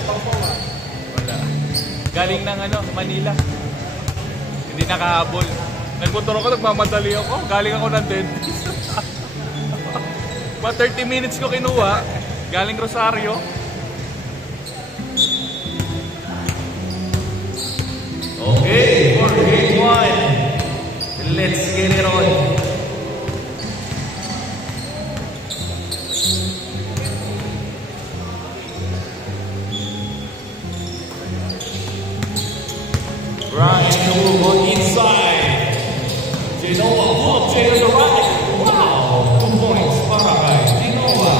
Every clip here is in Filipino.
Wala. Galing ng Manila. Hindi nakahabol. Nagmotor ako, nagmamadali ako. Galing ako ng dentist. Mga 30 minutes ko kinuha. Galing Rosario. Okay, for game 1. Let's get it on. Ryan to move on inside. Genoa, pull up Jay on the right. Wow, 2 points para kay Genoa.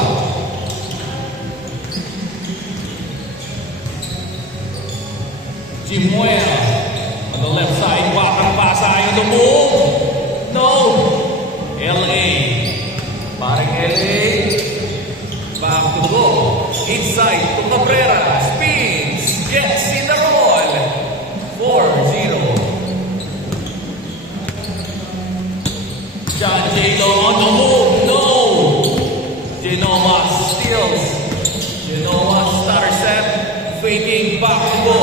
Jimuera on the left side. Bakang pasa ayaw to move. No. LA. Parang LA. Back to go. Inside to Cabrera. Spins. Gets in the roll. 4-0. John Jado on the move. No. Genoa steals. Genoa starter set. Faking back to go.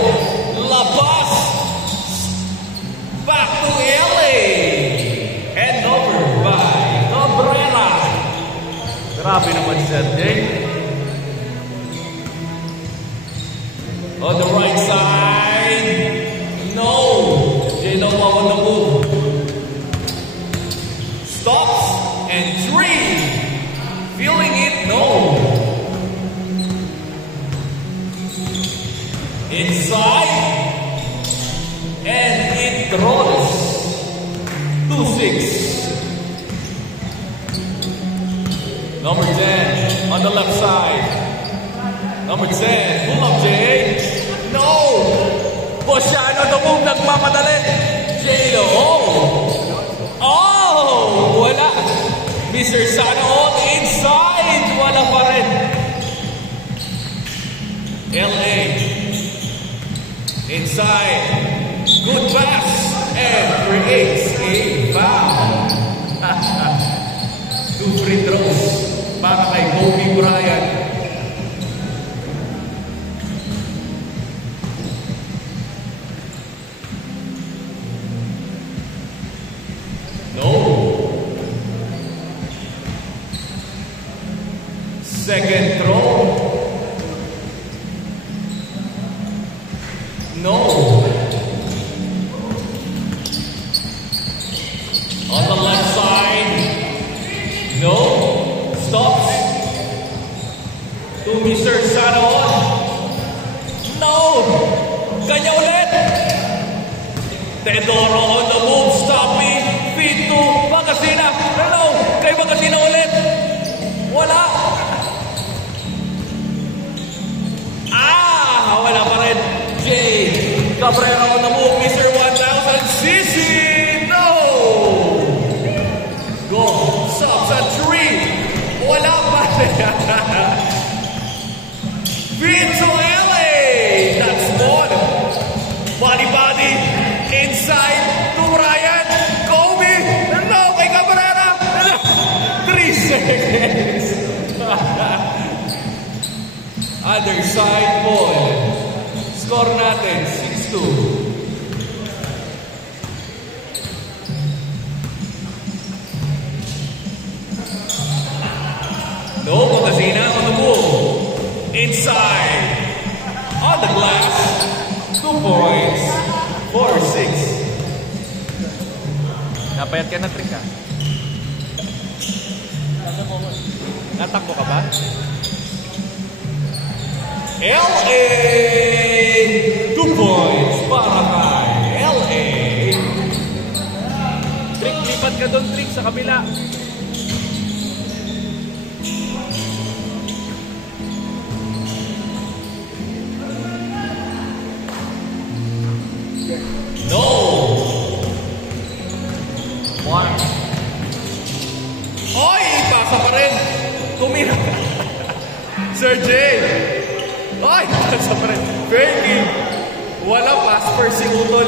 La Paz. Back to LA. And over by Cabrera. Grabe naman si Sergey. On the right side. No. Genoa on the move. Stops and 3. Feeling it? No. Inside. And it rolls. 2-6. Number 10 on the left side. Number 10. Pull up, Jay. No. Bosiano the move. Nagmamadali. J-Lo. Oh. Wala. Mr. Sano inside. Wala pa rin. LA. Inside. Good pass. And creates a foul. 2 free throws para kay Kobe Bryant. No. Second throw. No. On the left side. No. Stops. To Mr. Sanon. No. Kanya ulit. Teodoro on the move. Stopping. Feed to Bagasina. Hello. Kay Bagasina ulit. Wala. Wala pa rin. Jay Cabrera on the move. Mr. 1000. Sisi. No. Go. Stops at 3. Wala pa rin. Feed to LA. That's one. Body. Inside to Ryan. Kobe. No. Kay Cabrera. 3 seconds. Other side ball. Score natin 6-2. No, Bagasina on the move. Inside. On the glass. 2 points. 4-6. Napayat ka na, Trick, ha? Natakbo ka ba? LA! 2 points para kay LA. Trick, lipat ka doon, Trick, sa kabila. No! 1. Oy! Pasa pa rin! Tumira! Sir Jay! Ay! Pasa pa rin! Faking! Wala pass per sigutol!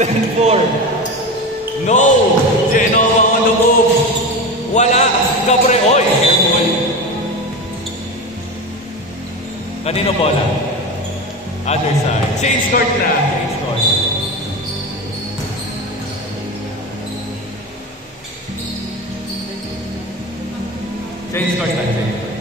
10-4. No! Genoa on the move! Wala! Capre! Oy! Careful! Kanino bola? Other side. Change court na. Change court. Change court na. Change court.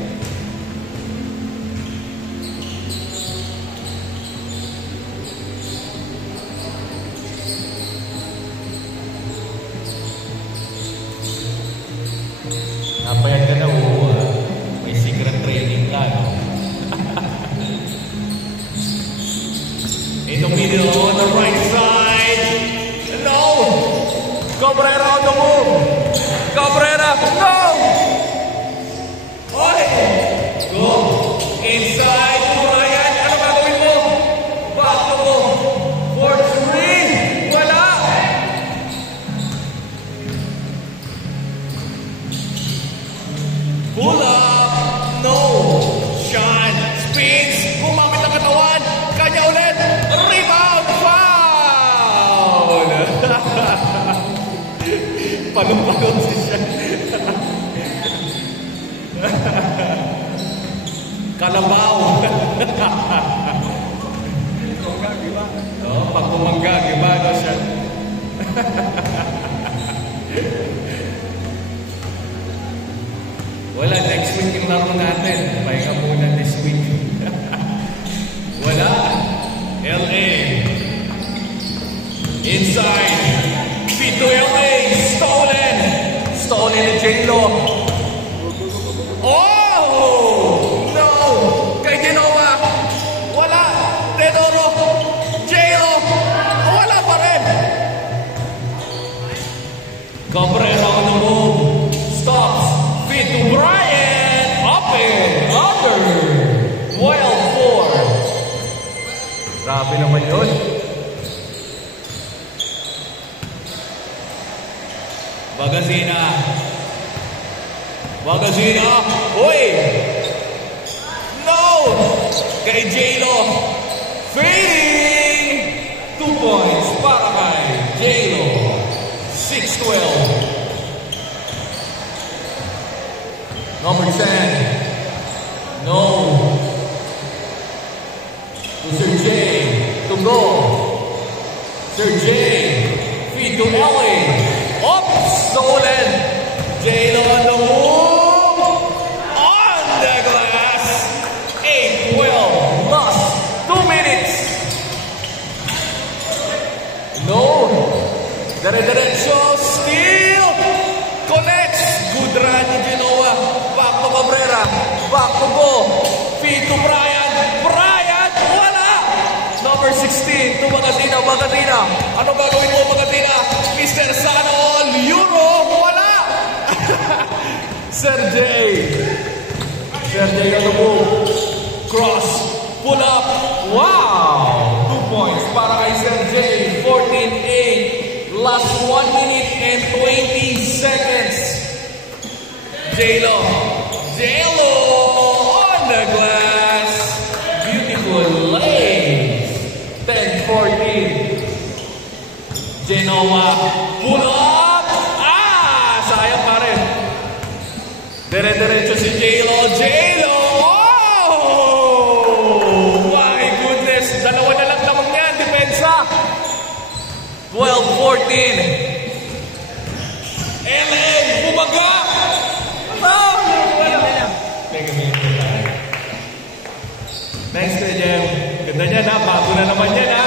Napayag ka na, may secret training ka, no? In the middle, on the right side. No! Cabrera on the move! Cabrera, no! Oy! Go! Inside, Ryan, ano gagawin mo? Back to go! 4-3! Wala! Pull up! No! Sean spins! Gumamit ang katawan! Kanya ulit! Rebound! Foul! Palong-palong si Sean. Kalabaw! No, pag bumangga, gimano siya? Wala, next week yung laro natin. Pahinga muna this week. Wala. LA. Inside. Feed to LA. Stolen. Stolen ni J-Lo. Oh! No! Kay Genoa. Wala. Tenoro. J-Lo. Wala pa rin. Cabrera on the move. Stops. Feed to Brian. Upper. Wild 4. Grabe naman yun. Bagazina. Uy! No! Kay J-Lo. Fading! 2 points para kay J-Lo. 6-12. Number 10. No. To Sir J. To go. Sir J. Feed to LA. Up! Stolen. J-Lo on the move. On the glass. 8-12. Lost. 2 minutes. No. Dire-diretso. Steal. Connects. Good run ni Genoa. Back to Cabrera. Back to go. Feed to Brian. Brian. Wala. Number 16 to Magatina. Magatina. Ano gagawin mo, Magatina? Mr. Sana All Euro. Wala. Sergey. Sergey on the move. Cross. Pull up. Wow. 2 points para kay Sergey. 14-8. Last 1 minute and 20 seconds. J-Lo. J-Lo on the glass. Beautiful lace. 10-14. Genoa. Pull up. Sayang pa rin. Dire-diretso si J-Lo. J-Lo. Oh! My goodness. Dalawa na lang lamang yan. Depensa. 12-14. LA. Bumaga. Thanks, Kuya Jem. Ganda niyan, ha? Bago na naman yan, ha?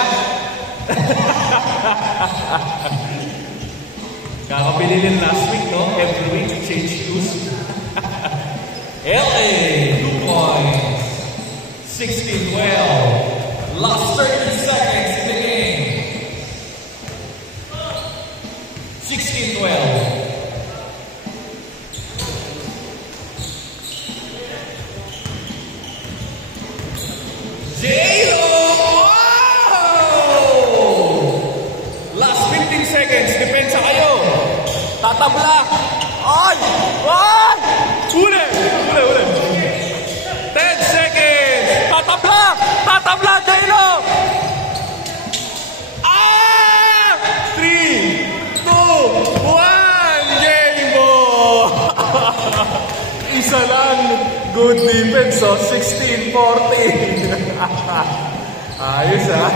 Kakapili din last week, no? Every week, change shoes. LA, 2 points. 16-12. Last 30 seconds in the game. 16-12. J-Lo! Oh! Last 15 seconds. Depensa kayo. Tatabla. Ay! Ay! Uli! 10 seconds. Tatabla! Tatabla, J-Lo! 3, 2, 1. Game ball! Isa lang. lang. Good defense, oh. 16-14. Ayos, ah.